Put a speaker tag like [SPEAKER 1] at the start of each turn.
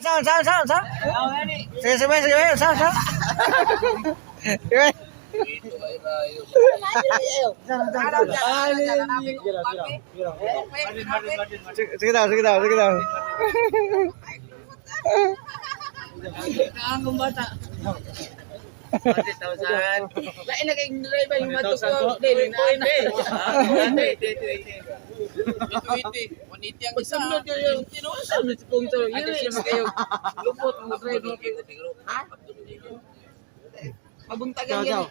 [SPEAKER 1] 上上上上！谁谁谁谁上上！哈哈哈哈哈！哈哈哈哈
[SPEAKER 2] 哈！
[SPEAKER 1] 这个这个这个这个！哈哈哈哈
[SPEAKER 3] 哈！100,000. Lain na kayong driver yung matuto. Dili na na.
[SPEAKER 2] 180 ang isa. Sunod kayo.
[SPEAKER 3] Tinuusan na si sponsor. Yun na kayo. Lupot mo driver.
[SPEAKER 2] Ha?
[SPEAKER 3] Pabuntagan yan.